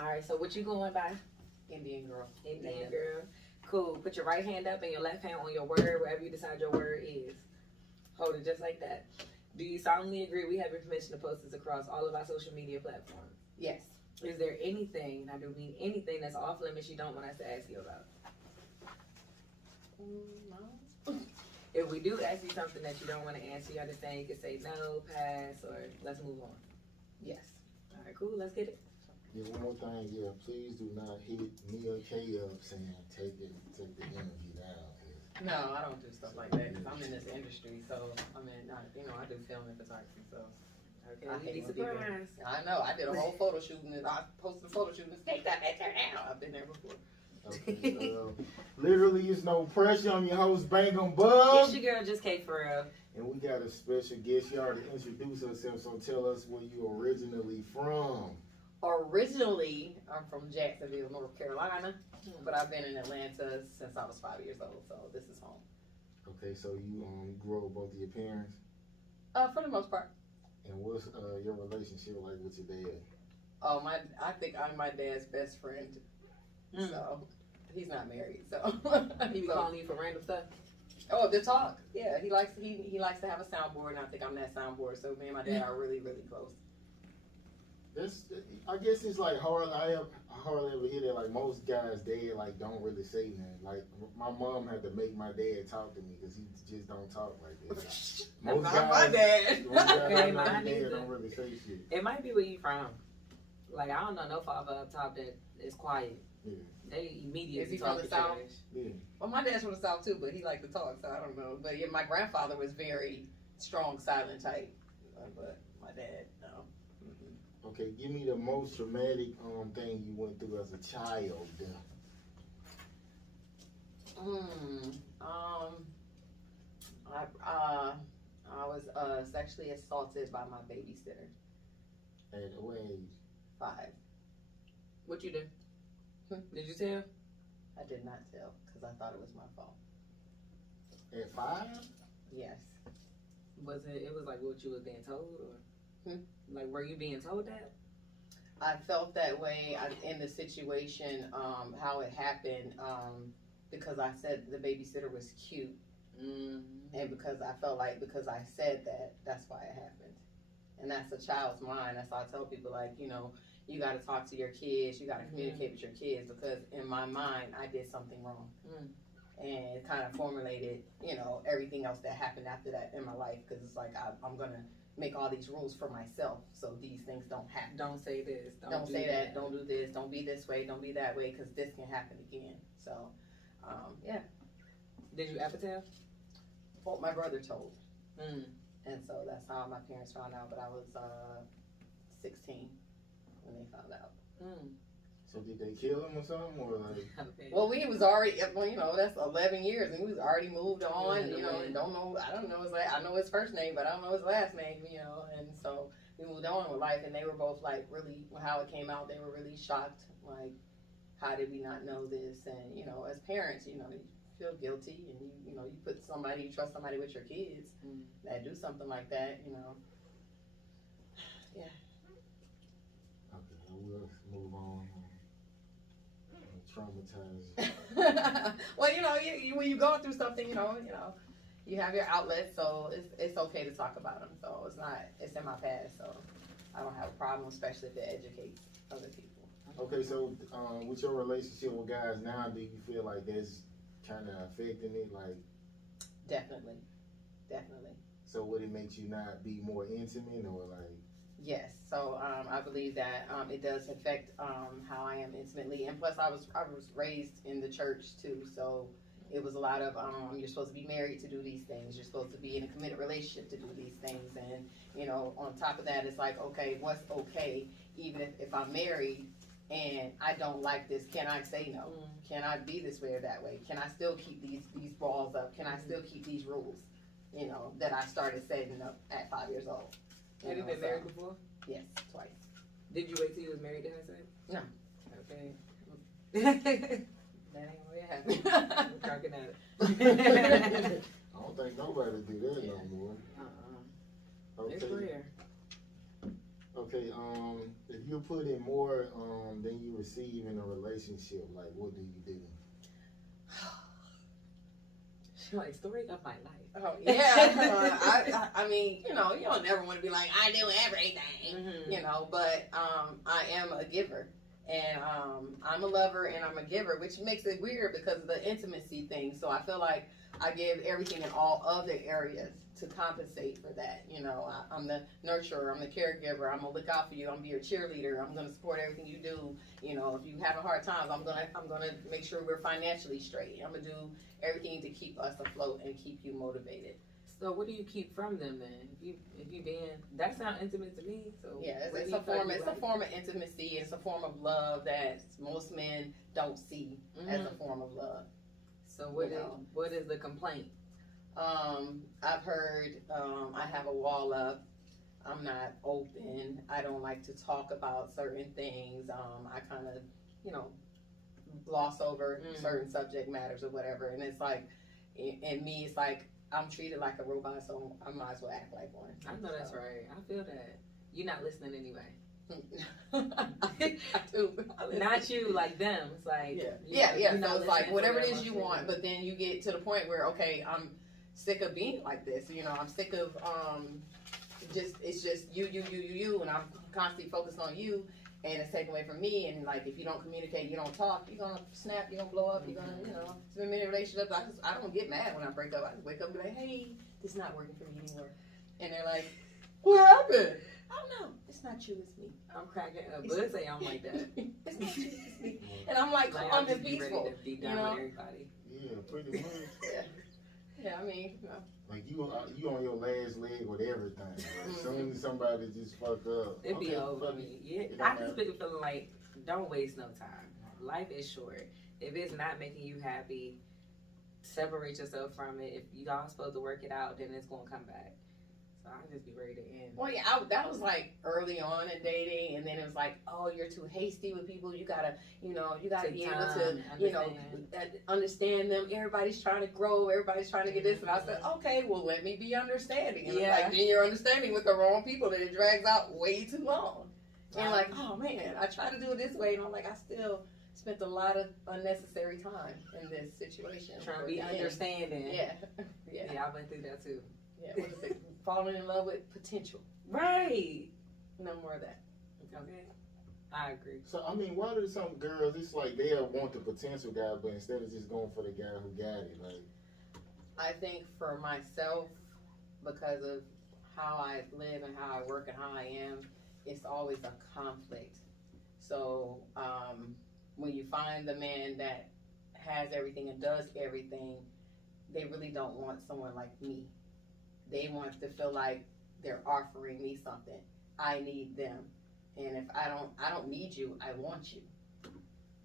All right, so what you going by? Indian girl. Indian girl. Cool. Put your right hand up and your left hand on your word, wherever you decide your word is. Hold it just like that. Do you solemnly agree we have your permission to post this across all of our social media platforms? Yes. Is there anything, and I do mean anything, that's off limits you don't want us to ask you about? No. If we do ask you something that you don't want to answer, you understand, you can say no, pass, or let's move on. Yes. All right, cool. Let's get it. Yeah, one more thing, yeah, please do not hit me or Kay up saying take the interview down. No, I don't do stuff like that because I'm in this industry. So I mean, I do film and photography. So Okay, I you'd hate be when people. surprised. I know. I did a whole photo shoot and I posted a photo shoot and take that picture down. I've been there before. Okay, literally, it's no pressure on your host, Bangem, Bugg. It's your girl, just Kate for real. And we got a special guest. She already introduced herself, so tell us where you originally from. Originally, I'm from Jacksonville, North Carolina, but I've been in Atlanta since I was 5 years old. So this is home. Okay, so you grew up with both of your parents. For the most part. And what's your relationship like with your dad? Oh, I think I'm my dad's best friend. So he's not married. So He be calling you for random stuff? Oh, the talk. Yeah, he likes to have a soundboard, and I think I'm that soundboard. So me and my dad are really, really close. I guess it's like hard. I hardly ever hear that. Like most guys, dad like don't really say nothing. Like my mom had to make my dad talk to me because he just don't talk like that. Most Not guys, my dad. Okay, dad mine don't really say shit. It might be where you from. Like, I don't know no father up top that is quiet. Yeah. They immediately Is he talk from the trash. South? Yeah. Well, my dad's from the South too, but he liked to talk, so I don't know. But yeah, my grandfather was very strong, silent type. But my dad, no. Mm-mm. Okay, give me the most traumatic thing you went through as a child. I was sexually assaulted by my babysitter. At what age? 5. What you do? Did you tell? I did not tell because I thought it was my fault. At 5? Yes. It was like what you was being told, or like were you being told that? I felt that way in the situation, how it happened, because I said the babysitter was cute. And because I felt like because I said that, that's why it happened. And that's a child's mind. That's why I tell people, like, you got to talk to your kids. You got to communicate with your kids because in my mind, I did something wrong. And it kind of formulated, everything else that happened after that in my life because it's like I'm going to make all these rules for myself so these things don't happen. Don't say this. Don't say that. Don't do this. Don't be this way. Don't be that way because this can happen again. So, yeah. Did you ever tell? Well, my brother told. And so that's how my parents found out. But I was 16 when they found out. So did they kill him or something, or like? Okay. Well, we was already, that's 11 years, and we was already moved on, and don't know, I don't know his last, I know his first name, but I don't know his last name, and so we moved on with life, and they were both like really, how it came out, they were really shocked, like, how did we not know this, and as parents, you feel guilty, and you put somebody, you trust somebody with your kids that do something like that, yeah. Okay, we'll move on. Traumatized. Well, when you go through something, you have your outlet, so it's okay to talk about them. So it's in my past, so I don't have a problem, especially if it educates other people. Okay, so with your relationship with guys now, do you feel like that's kind of affecting it? Like, definitely. So would it make you not be more intimate, or like? Yes, so I believe that it does affect how I am intimately, and plus I was raised in the church too, so it was a lot of you're supposed to be married to do these things, you're supposed to be in a committed relationship to do these things, and on top of that, it's like, okay, what's okay, even if I'm married and I don't like this, can I say no? Can I be this way or that way? Can I still keep these walls up? Can I still keep these rules, that I started setting up at 5 years old? Have you been married before? Yes, twice. Did you wait till you was married to have sex? No. Okay. That ain't what happened. I'm cracking at it. I don't think nobody do that no more. It's Okay. rare. Okay, if you put in more than you receive in a relationship, like what do you do? She like story of my life. Oh yeah, I mean, you know, you don't ever want to be like I do everything, you know. But I am a giver, and I'm a lover, and I'm a giver, which makes it weird because of the intimacy thing. So I feel like I give everything in all other areas to compensate for that. You know, I'm the nurturer, I'm the caregiver, I'm gonna look out for you, I'm gonna be your cheerleader, I'm gonna support everything you do. You know, if you have a hard time, I'm gonna make sure we're financially straight. I'm gonna do everything to keep us afloat and keep you motivated. So what do you keep from them then? If you being that sounds intimate to me. So yeah, what it's do you a form. feel It's like? a form of intimacy. It's a form of love that most men don't see as a form of love. So You know. what is the complaint? I've heard I have a wall up. I'm not open. I don't like to talk about certain things. I kind of, you know, gloss over certain subject matters or whatever. And it's like, in me, it's like I'm treated like a robot, so I might as well act like one. I know that's right. I feel that. You're not listening anyway. I do. Not you, like them. It's like yeah. you're So not it's like listening whatever to it them is you saying. want, but then you get to the point where okay, I'm sick of being like this. You know, I'm sick of it's just you, and I'm constantly focused on you, and it's taken away from me. And like if you don't communicate, you don't talk, you're gonna snap, you're gonna blow up, you're gonna, you know. It's been many relationships. I don't get mad when I break up. I just wake up and be like, hey, this is not working for me anymore, and they're like, what happened? I don't know. It's not you, it's me. I'm cracking up. But say I'm like that. It's not you, it's me. And I'm like Like, calm I'm just and be ready peaceful. to be done You know? with everybody. Yeah, pretty much. Yeah, I mean, you know. Like you on your last leg with everything. As soon as somebody just fuck up, It'd be okay, over fuck me. it. Yeah, It don't I just matter. been feeling like don't waste no time. Life is short. If it's not making you happy, separate yourself from it. If you all supposed to work it out, then it's gonna come back. So I just be ready to end. Well, yeah, that was like early on in dating, and then it was like, oh, you're too hasty with people. You gotta, you know, you gotta Take be able time to, and you know, understand them. Everybody's trying to grow. Everybody's trying to get this. And I said, okay, well, let me be understanding. And Yeah. it's like, then you're understanding with the wrong people, and it drags out way too long. And like, oh man, I try to do it this way, and I'm like, I still spent a lot of unnecessary time in this situation. Trying to be understanding. Yeah. Yeah, I went through that too. Yeah. What is it? Falling in love with potential. Right. No more of that. Okay. I agree. So I mean, why do some girls? It's like they want the potential guy, but instead of just going for the guy who got it, like. I think for myself, because of how I live and how I work and how I am, it's always a conflict. So when you find the man that has everything and does everything, they really don't want someone like me. They want to feel like they're offering me something. I need them, and if I don't need you. I want you.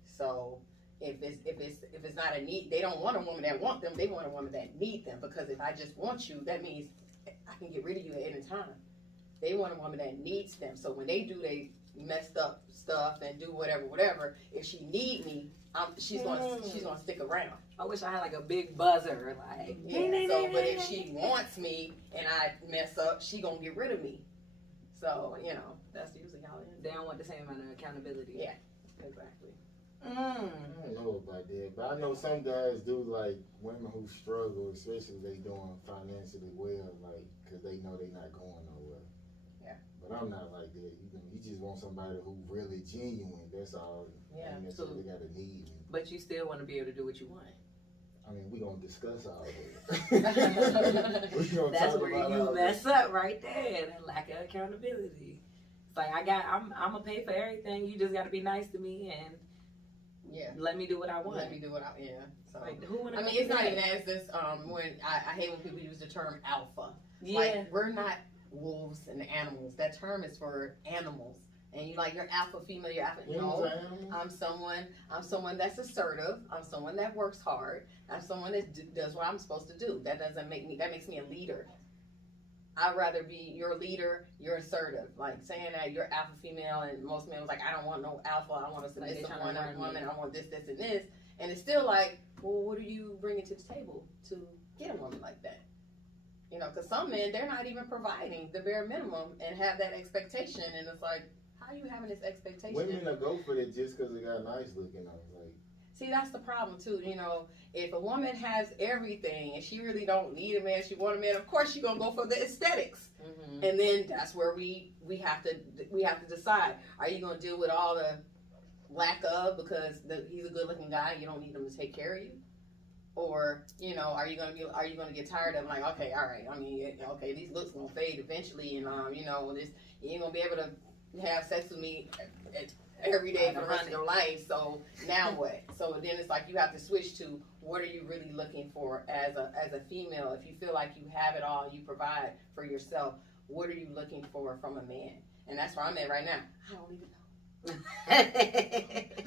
So if it's not a need, they don't want a woman that want them. They want a woman that need them, because if I just want you, that means I can get rid of you at any time. They want a woman that needs them. So when they do they messed up stuff and do whatever, if she need me, she's gonna stick around. I wish I had like a big buzzer, like. Yeah. So, but if she wants me and I mess up, she gonna get rid of me. So you know, that's usually how it They is. don't want the same amount of accountability. Yeah. Exactly. I don't know about that, but I know some guys do like women who struggle, especially if they doing financially well, like because they know they not going nowhere. Yeah. But I'm not like that. You just want somebody who really genuine. That's all. Yeah. Ain't necessarily got to need me. But you still want to be able to do what you want. I mean, we gonna discuss all that. We gonna That's talk where about you all mess up right there. That lack of accountability. It's like I'm gonna pay for everything. You just got to be nice to me and Yeah. let me do what I want. Let me do what I So. Like, who wanna I mean, do it's not that? even as this. When I hate when people use the term alpha. Yeah. Like, we're not wolves and animals. That term is for animals. And you like, you're alpha female, you're alpha. Women's No, animals? I'm someone that's assertive. I'm someone that works hard. I'm someone that does what I'm supposed to do. That makes me a leader. I'd rather be your leader, you're assertive. Like saying that you're alpha female, and most men was like, I don't want no alpha, I want a Like they submissive tryna one, run woman, me. I want this, and this. And it's still like, well, what are you bringing to the table to get a woman like that? You know, because some men, they're not even providing the bare minimum and have that expectation. And it's like, how are you having this expectation? Women will go for it just because they got nice looking on. Like, see, that's the problem too. You know, if a woman has everything and she really don't need a man, she want a man, of course she's gonna go for the aesthetics. Mm-hmm. And then that's where we have to decide: are you gonna deal with all the lack of because he's a good looking guy, you don't need him to take care of you? Or, you know, are you gonna get tired of like, okay, all right, I mean, okay, these looks gonna fade eventually, and you know, this, you ain't gonna be able to have sex with me every day for the rest of your life. So now what? So then it's like you have to switch to what are you really looking for as a female? If you feel like you have it all, you provide for yourself. What are you looking for from a man? And that's where I'm at right now. I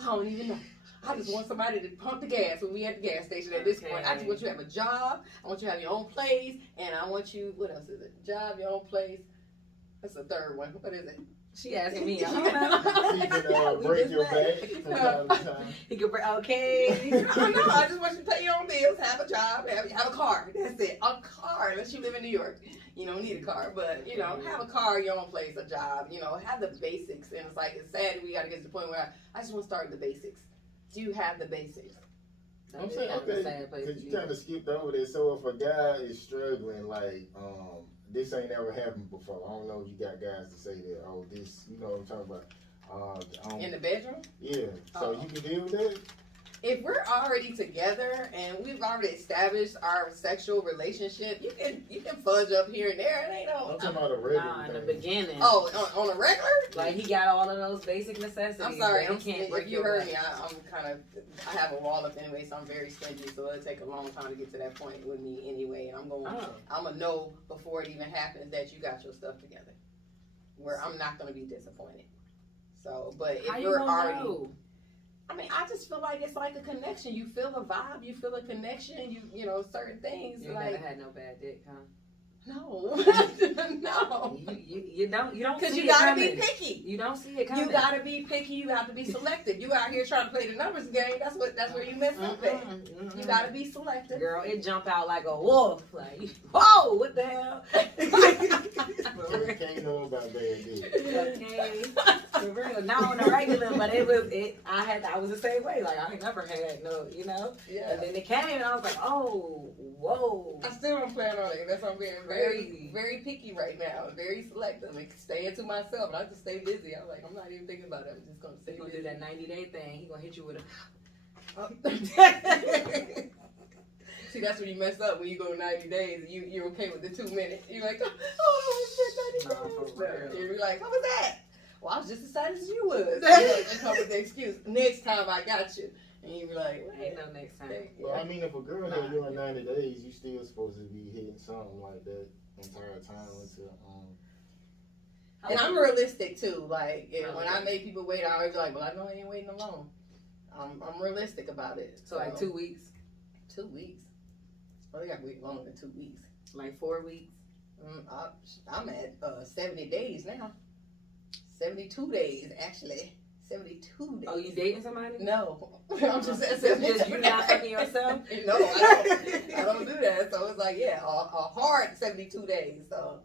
don't even know. I just want somebody to pump the gas when we at the gas station at this point. I just want you to have a job. I want you to have your own place. And I want you, what else is it? Job, your own place. That's the third one. What is it? She asking me. I don't he can break your back from time to time. He can break, okay. I know. I just want you to pay your own bills, have a job, have a car. That's it. A car. Unless you live in New York. You don't need a car. But, you know, have a car, your own place, a job. You know, have the basics. And it's like, it's sad we got to get to the point where I just want to start with the basics. Do you have the basics? I'm saying, okay, because you kind of skipped over this. So if a guy is struggling, like, this ain't never happened before. I don't know if you got guys to say that. Oh, this, you know what I'm talking about. In the bedroom? Yeah. So you can deal with that? If we're already together and we've already established our sexual relationship, you can fudge up here and there. It ain't no. I'm talking about a regular. Nah, in the beginning. Oh, on a regular? Like he got all of those basic necessities. I'm sorry. If you heard me, I have a wall up anyway, so I'm very stingy. So it'll take a long time to get to that point with me anyway. And I'm gonna know before it even happens that you got your stuff together, where I'm not gonna be disappointed. So, but if you're already. Know? I mean, I just feel like it's like a connection. You feel a vibe. You feel a connection. You know, certain things. You like, never had no bad dick, huh? No. No. You don't. Because you gotta be picky. You don't see it coming. You gotta be picky. You have to be selective. You out here trying to play the numbers game. That's where you mess up at. You gotta be selective. Girl, it jump out like a wolf. Like, whoa, what the hell? You can't know about bad dick. Okay. For real. Not on a regular, but I was the same way. Like I never had no, you know. Yeah. And then it came, and I was like, oh, whoa. I still don't plan on it. That's why I'm being very, very picky right now. Very selective. Like staying to myself. And I just stay busy. I'm like, I'm not even thinking about it. I'm just gonna stay busy. Do that 90-day thing. He gonna hit you with a. See, that's when you mess up when you go 90 days and you're okay with the 2 minutes. You're like, oh, shit, 90 days. You're like, what was that? Well, I was just as excited as you was. And come with the excuse. Next time I got you. And you be like, well, ain't no next time. Well, I mean, if a girl had you in 90 days, you still supposed to be hitting something like that entire time until, And I'm realistic too. Like, when I make people wait, I always be like, well, I know I ain't waiting alone. I'm realistic about it. So like 2 weeks? 2 weeks. Oh, they got to wait longer than 2 weeks. Like 4 weeks? I'm at 70 days now. 72 days, actually. 72 days. Oh, you dating somebody? No. I'm just at 72. You're not fucking yourself? No, I don't do that. So it's like, yeah, a hard 72 days. So,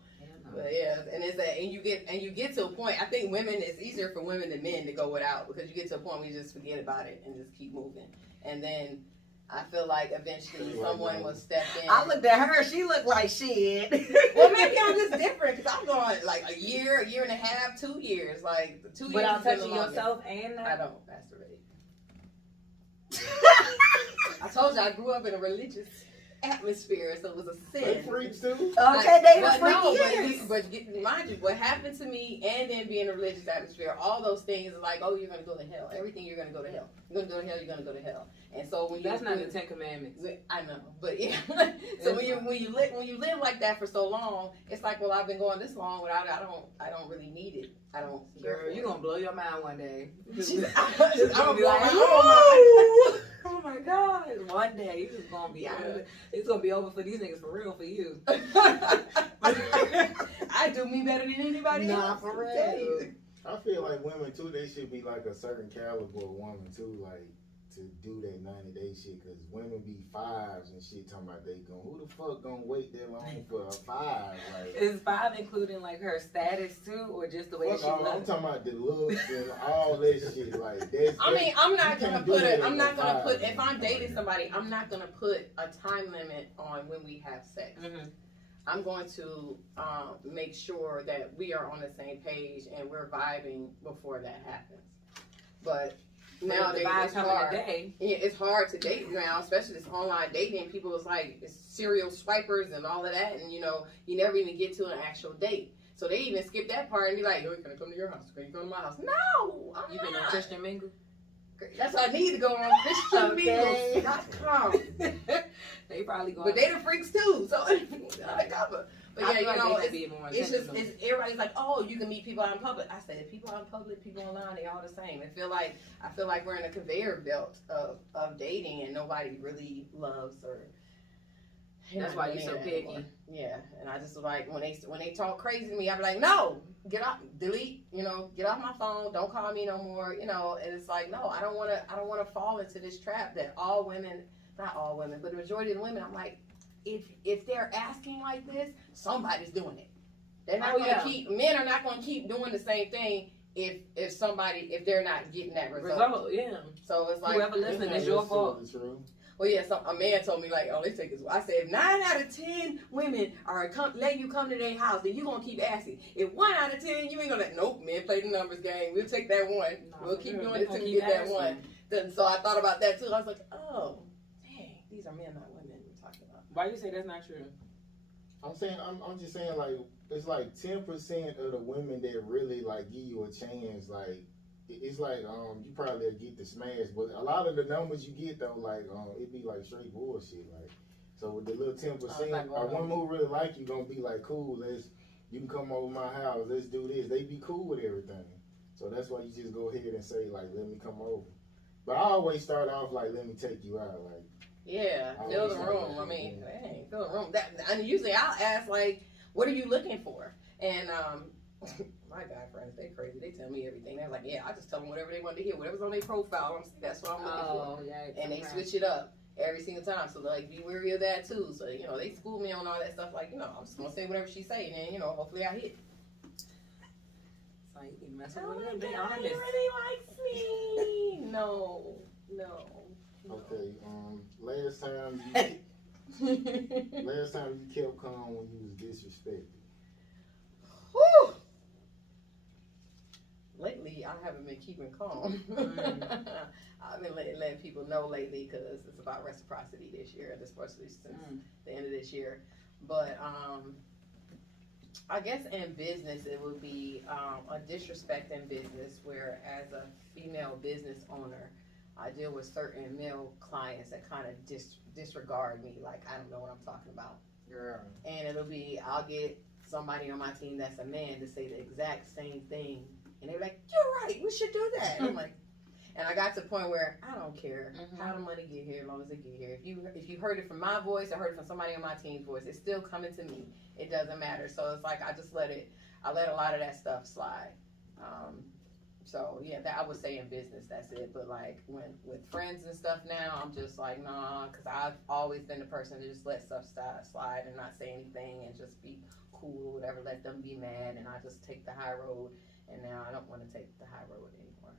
but yeah, and you get to a point. I think it's easier for women than men to go without because you get to a point where you just forget about it and just keep moving. And then I feel like eventually someone will step in. I looked at her. She looked like shit. Well, maybe I'm just different because I'm going like a year and a half, 2 years. Like 2 years. Without touching yourself and I don't masturbate. I told you I grew up in a religious atmosphere, so it was a sin. They freaks too. Okay, they were freaky. But mind you, what happened to me and then being in a religious atmosphere, all those things are like, oh, you're going to go to hell. Everything, you're going to go to hell. You're going to go to hell, you're going to go to hell. And so when that's not the 10 Commandments. I know, but yeah. So when you live like that for so long, it's like, well, I've been going this long without it. I don't really need it. I don't care. Girl, you're gonna blow your mind one day. I'm gonna be like, oh my God. One day you're just gonna be out of it. It's gonna be over for these niggas for real for you. I do me better than anybody else. Nah, for real. I feel like women too, they should be like a certain caliber of woman too, like to do that 90-day shit, because women be fives and shit talking about they going, who the fuck gonna wait that long for a 5? Like, is 5 including like her status too, or just the way that she I'm looks? talking about the looks and all that shit. Like, that's, I mean, I'm not you gonna can't do put that it. in I'm no not gonna put. 5, If I'm man. dating somebody, I'm not gonna put a time limit on when we have sex. Mm-hmm. I'm going to make sure that we are on the same page and we're vibing before that happens. But nowadays it's hard. Yeah, it's hard to date now, especially this online dating. People is like it's serial swipers and all of that, and you know you never even get to an actual date. So they even skip that part and be like, "Yo, can I come to your house? Can you come to my house?" No, I'm You been on Christian Mingle? That's what I need to go on ChristianMingles.com. They probably go. But they the freaks too, so undercover. But yeah, you know, it's just everybody's like, oh, you can meet people out in public. I said, people out in public, people online, they all the same. I feel like we're in a conveyor belt of dating, and nobody really loves or. That's why you're so picky. Anymore. Yeah, and I just like when they talk crazy to me, I be like, no, get off, delete, you know, get off my phone, don't call me no more, you know. And it's like, no, I don't want to fall into this trap that all women, not all women, but the majority of the women, I'm like, if they're asking like this, somebody's doing it. They're not going to keep. Men are not going to keep doing the same thing if they're not getting that result. Yeah. So it's like whoever listens, it's your fault. Well, yeah, a man told me like, oh, they take his. I said, if 9 out of 10 women are let you come to their house, then you gonna keep asking. If 1 out of 10, you ain't gonna. Nope, men play the numbers game. We'll take that one. We'll keep doing it till we get that one. So I thought about that too. I was like, oh, dang, these are men, not women. We're talking about. Why you say that's not true? I'm just saying like it's like 10% of the women that really like give you a chance. Like it's like you probably get the smash, but a lot of the numbers you get though, like it be like straight bullshit. Like so with the little 10%, a woman who really like you gonna be like, cool, you can come over my house, let's do this. They be cool with everything. So that's why you just go ahead and say like, let me come over. But I always start off like, let me take you out. Like yeah, fill the room. I mean, hey, fill the room. And usually I'll ask like, what are you looking for? And my guy friends, they crazy. They tell me everything. They're like, yeah, I just tell them whatever they want to hear, whatever's on their profile. That's what I'm looking for. Yeah, and they switch it up every single time. So like, be wary of that too. So you know, they school me on all that stuff. Like, you know, I'm just gonna say whatever she say, and then you know, hopefully I hit. So you can mess Oh with my him. God, he really likes me. No. okay, last time you kept calm when you was disrespected. Whew. Lately, I haven't been keeping calm. I've been letting people know lately because it's about reciprocity this year, especially since the end of this year. But I guess in business, it would be a disrespect in business where as a female business owner, I deal with certain male clients that kind of disregard me, like I don't know what I'm talking about. Girl. And it'll be, I'll get somebody on my team that's a man to say the exact same thing, and they're like, "You're right, we should do that." And I'm like, and I got to the point where I don't care how the money get here, as long as it get here. If you heard it from my voice or heard it from somebody on my team's voice, it's still coming to me. It doesn't matter. So it's like I let a lot of that stuff slide. So yeah, that I would say in business, that's it. But like with friends and stuff now, I'm just like, nah, because I've always been the person to just let stuff slide and not say anything and just be cool or whatever, let them be mad, and I just take the high road. And now I don't want to take the high road anymore.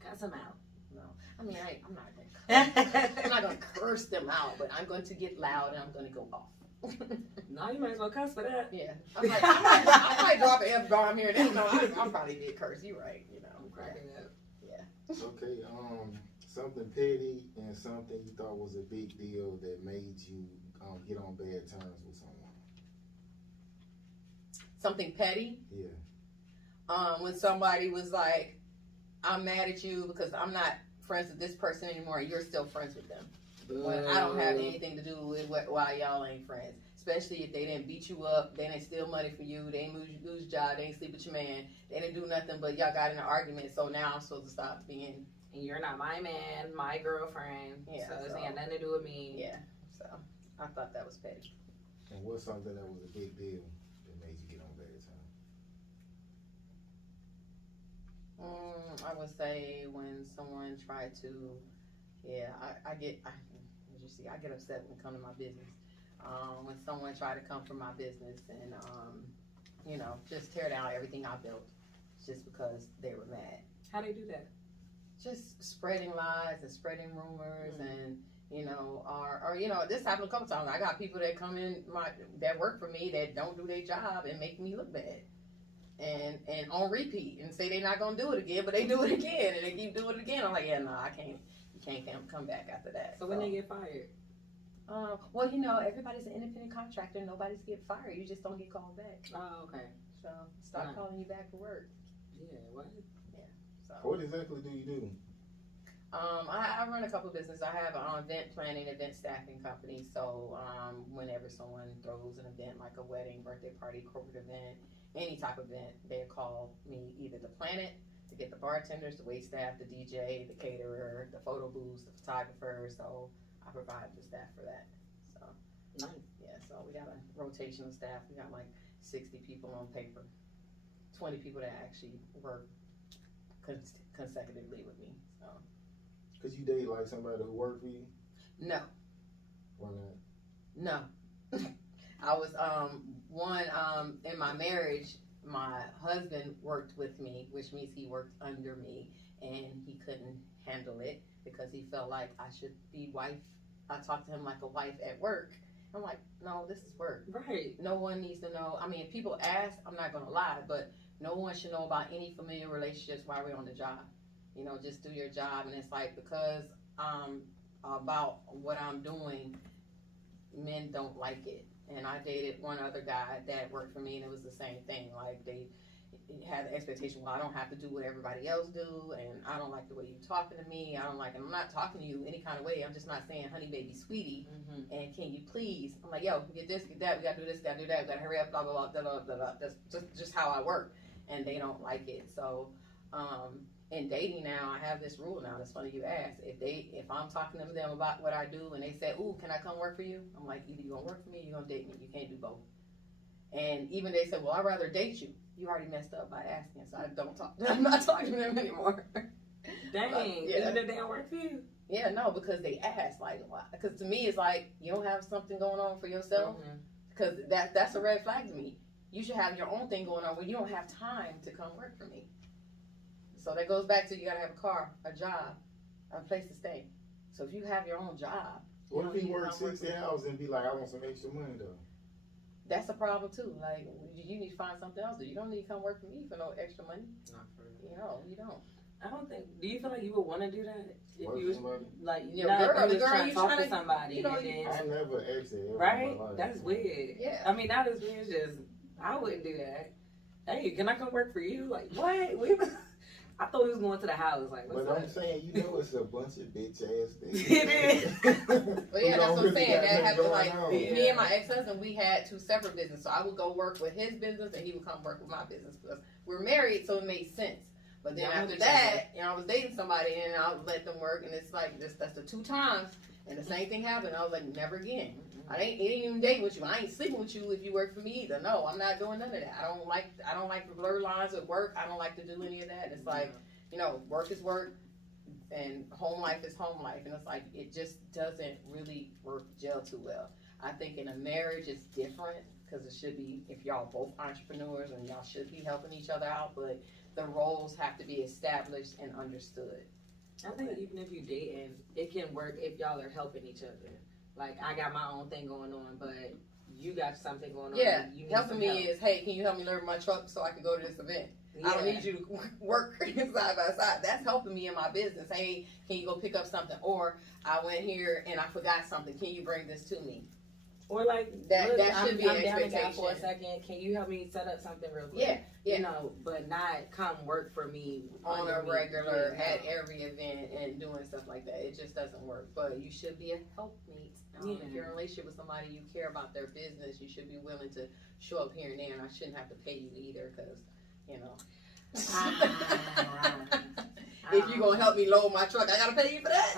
Cuss them out. No, I mean I'm not gonna curse them out, but I'm going to get loud and I'm going to go off. No, you might as well cuss for that. Yeah, I might drop an F-bomb here and there. No, I'm probably did curse. You're right. You know, I'm cracking up. Yeah. Okay, something petty and something you thought was a big deal that made you get on bad terms with someone. Something petty? Yeah. When somebody was like, I'm mad at you because I'm not friends with this person anymore and you're still friends with them. When I don't have anything to do with why y'all ain't friends. Especially if they didn't beat you up, they didn't steal money from you, they didn't lose your job, they didn't sleep with your man, they didn't do nothing, but y'all got in an argument, so now I'm supposed to stop being... And you're not my man, my girlfriend, yeah, so it ain't nothing to do with me. Yeah, so I thought that was petty. And what's something that was a big deal that made you get on bad I would say when someone tried to, I get upset when it comes to my business. When someone tried to come for my business and, just tear down everything I built just because they were mad. How they do that? Just spreading lies and spreading rumors and, this happened a couple times. I got people that come in that work for me that don't do their job and make me look bad. And on repeat and say they're not gonna do it again, but they do it again and they keep doing it again. I'm like, I can't. You can't come back after that. So when they get fired? Everybody's an independent contractor. Nobody's get fired. You just don't get called back. Oh, okay. So stop calling you back for work. Yeah, what? Yeah. So what exactly do you do? I run a couple of businesses. I have an event planning, event staffing company. So whenever someone throws an event like a wedding, birthday party, corporate event, any type of event, they call me either to plan it, to get the bartenders, the wait staff, the DJ, the caterer, the photo booths, the photographer. So I provide the staff for that. So nice. Yeah, so we got a rotation of staff. We got like 60 people on paper, 20 people that actually work consecutively with me. So. Cause you date like somebody who worked for you? No. Why not? No. I was in my marriage, my husband worked with me, which means he worked under me, and he couldn't handle it because he felt like I should be wife. I talked to him like a wife at work. I'm like, no, this is work. Right. No one needs to know. I mean, if people ask, I'm not gonna lie, but no one should know about any familiar relationships while we're on the job. Just do your job. And it's like, because about what I'm doing, men don't like it. And I dated one other guy that worked for me, and it was the same thing. Like, they had the expectation, well, I don't have to do what everybody else do, and I don't like the way you're talking to me. I don't like, and I'm not talking to you any kind of way. I'm just not saying, honey, baby, sweetie, and can you please? I'm like, yo, get this, get that, we gotta do this, gotta do that, we gotta hurry up, blah, blah, blah, blah, blah, blah, blah. That's just how I work, and they don't like it. So, in dating now, I have this rule now. That's funny you ask. If I'm talking to them about what I do, and they say, "Ooh, can I come work for you?" I'm like, either you're gonna work for me, or you're gonna date me. You can't do both. And even they said, "Well, I'd rather date you." You already messed up by asking, so I don't talk. I'm not talking to them anymore. Dang, even if they don't work for you. Yeah, no, because they ask, like, why? Because to me, it's like you don't have something going on for yourself. Because that's a red flag to me. You should have your own thing going on where you don't have time to come work for me. So that goes back to, you gotta have a car, a job, a place to stay. So if you have your own job. What if he works 60 hours and be like, I want some extra money though? That's a problem too. Like, you need to find something else. You don't need to come work for me for no extra money. Not for real. You don't. I don't think. Do you feel like you would want to do that if Work you was somebody? like, the girl, girl, you trying to talk to somebody, and then, I never asked it. right? That's weird. Yeah. I mean, not as weird. Just I wouldn't do that. Hey, can I come work for you? Like, what? I thought we was going to the house. Like, what's but up? I'm saying, it's a bunch of bitch ass things. It is. But yeah, that's what I'm saying. That happened like on. me and my ex-husband. We had two separate businesses. So I would go work with his business, and he would come work with my business because we're married, so it made sense. But then after that, I was dating somebody, and I would let them work, and it's like that's the 2 times, and the same thing happened. I was like, never again. I ain't even dating with you. I ain't sleeping with you if you work for me either. No, I'm not doing none of that. I don't like the blur lines at work. I don't like to do any of that. It's like, work is work, and home life is home life, and it's like it just doesn't really work gel too well. I think in a marriage it's different because it should be, if y'all both entrepreneurs and y'all should be helping each other out, but the roles have to be established and understood. I think even if you dating, it can work if y'all are helping each other. Like, I got my own thing going on, but you got something going on. Yeah, you need helping me help. is, hey, can you help me load my truck so I can go to this event? Yeah. I don't need you to work side by side. That's helping me in my business. Hey, can you go pick up something? Or I went here and I forgot something. Can you bring this to me? Or like, That look, should be an I'm down expectation. for a second. Can you help me set up something real quick? Yeah. But not come work for me On under a me. regular, Yeah. at every event and doing stuff like that. It just doesn't work. But you should be a helpmeet. If you're in a relationship with somebody, you care about their business, you should be willing to show up here and there, and I shouldn't have to pay you either because, if you're going to help me load my truck, I got to pay you for that.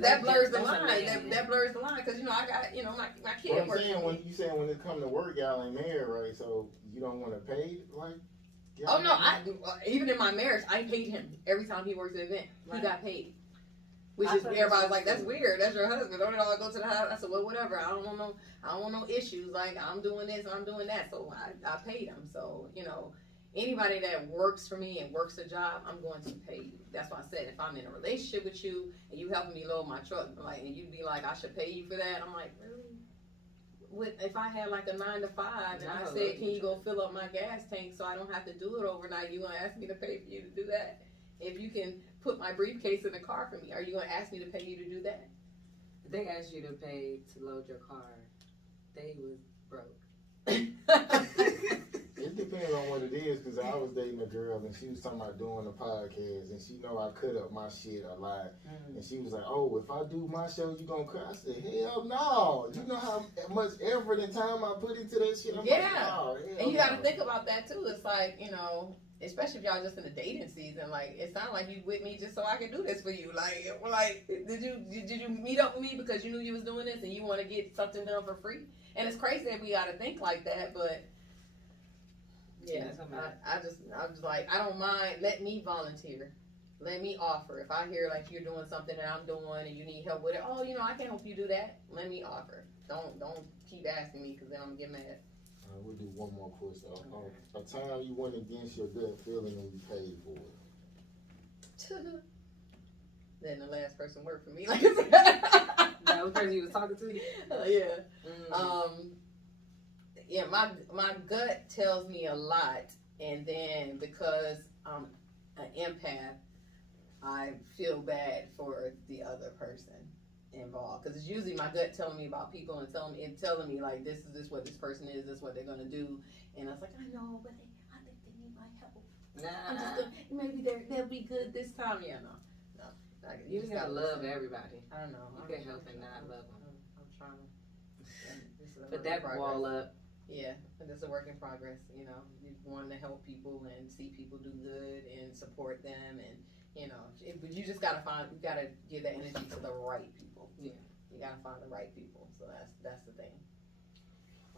That blurs the line. That blurs the line because, I got, my kid What I'm works saying, for me. when it come to work, y'all ain't married, right? So you don't want to pay, like, Oh no, even in my marriage, I paid him every time he worked the event. He got paid. Which is everybody's like, that's weird. That's your husband. Don't it all go to the house? I said, well, whatever. I don't want no issues. Like I'm doing this, I'm doing that. So I paid him. So anybody that works for me and works a job, I'm going to pay you. That's why I said if I'm in a relationship with you and you helping me load my truck, like, and you'd be like, I should pay you for that. I'm like, really? If I had like a 9 to 5 and I said, can you go fill up my gas tank so I don't have to do it overnight? You gonna ask me to pay for you to do that? If you can put my briefcase in the car for me, are you gonna ask me to pay you to do that? If they asked you to pay to load your car, they was broke. It depends on what it is, because I was dating a girl and she was talking about doing a podcast and she know I cut up my shit a lot. And she was like, oh, if I do my show, you gonna cut? I said, hell no. You know how much effort and time I put into that shit? I'm like, oh, and you gotta think about that too. It's like, especially if y'all just in the dating season, like it sounded like you with me just so I can do this for you. Like did you meet up with me because you knew you was doing this and you want to get something done for free? And it's crazy that we gotta think like that, but yeah, I'm just like, I don't mind. Let me volunteer. Let me offer. If I hear like you're doing something that I'm doing and you need help with it, I can help you do that. Let me offer. Don't keep asking me because then I'm gonna get mad. We'll do one more question. A time you went against your gut feeling and you paid for it. Then the last person worked for me. Like I said. That was the person you was talking to? Yeah. Yeah, my gut tells me a lot, and then because I'm an empath, I feel bad for the other person involved, because it's usually my gut telling me about people and telling me like this is what this person is, this is what they're gonna do, and I was like, I know, but I think they need my help. Maybe they'll be good this time. Yeah, no. You just gotta love everybody. I don't know. You can help and not love them. I'm trying to put that wall up. Yeah, but it's a work in progress. You want to help people and see people do good and support them, and but you just gotta give that energy to the right people. Yeah, you gotta find the right people. So that's the thing.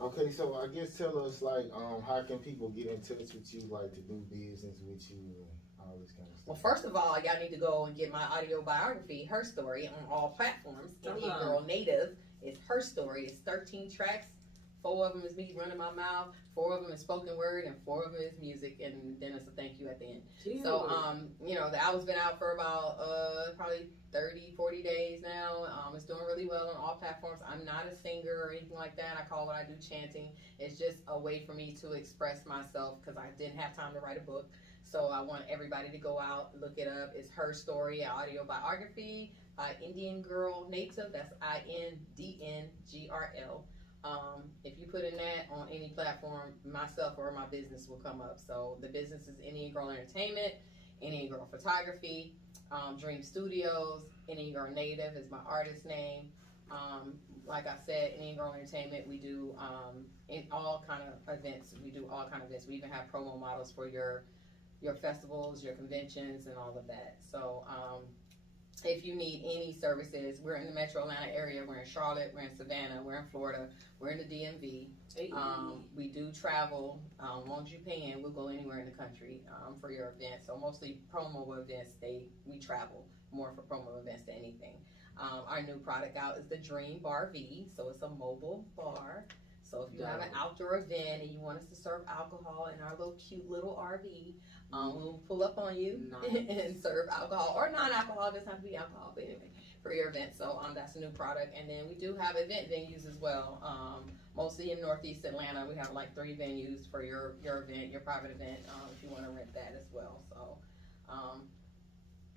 Okay, so I guess tell us like how can people get in touch with you, like to do business with you and all this kind of stuff. Well, first of all, y'all need to go and get my audio biography, Her Story, on all platforms. Indian Girl Native. It's Her Story. It's 13 tracks. 4 of them is me running my mouth, 4 of them is spoken word, and 4 of them is music, and then it's a thank you at the end. Jeez. So, the album's been out for about probably 30, 40 days now. It's doing really well on all platforms. I'm not a singer or anything like that. I call what I do chanting. It's just a way for me to express myself because I didn't have time to write a book. So I want everybody to go out, look it up. It's Her Story, an audio biography by Indian Girl Native. That's INDNGRL. If you put in that on any platform, myself or my business will come up. So the business is Indian Girl Entertainment, Indian Girl Photography, Dream Studios, Indian Girl Native is my artist name. Like I said, Indian Girl Entertainment, we do in all kind of events. We do all kind of events. We even have promo models for your festivals, your conventions, and all of that. So if you need any services, we're in the Metro Atlanta area. We're in Charlotte. We're in Savannah. We're in Florida. We're in the DMV. We do travel. Long as you paying, we'll go anywhere in the country for your event. So mostly promo events. We travel more for promo events than anything. Our new product out is the Dream Bar V. So it's a mobile bar. So if you have an outdoor event and you want us to serve alcohol in our little cute little RV, we'll pull up on you and serve alcohol or non-alcohol. It doesn't have to be alcohol, but anyway, for your event. So that's a new product. And then we do have event venues as well. Mostly in Northeast Atlanta. We have like 3 venues for your event, your private event, if you want to rent that as well. So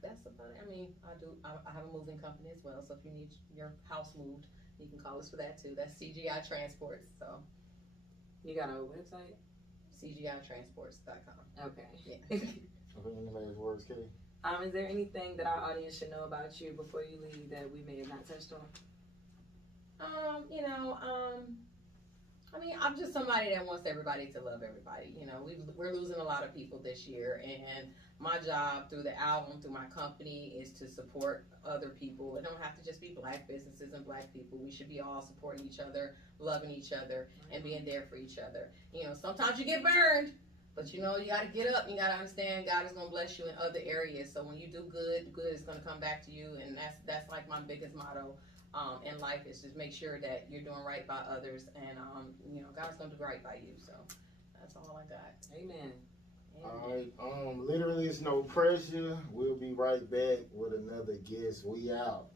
that's about it. I mean, I have a moving company as well. So if you need your house moved, you can call us for that too. That's CGI Transports. So you got a website? CGItransports.com. Okay. Yeah. Any last words, Kay? Is there anything that our audience should know about you before you leave that we may have not touched on? I mean, I'm just somebody that wants everybody to love everybody. We're losing a lot of people this year, and my job through the album, through my company, is to support other people. It don't have to just be Black businesses and Black people. We should be all supporting each other, loving each other, and being there for each other. Sometimes you get burned, But you know, you gotta get up. You gotta understand God is gonna bless you in other areas. So when you do good, good is gonna come back to you, and that's like my biggest motto in life is just make sure that you're doing right by others, and you know, God's gonna do right by you. So that's all I got. Amen. All right. Literally, it's no pressure. We'll be right back with another guest. We out.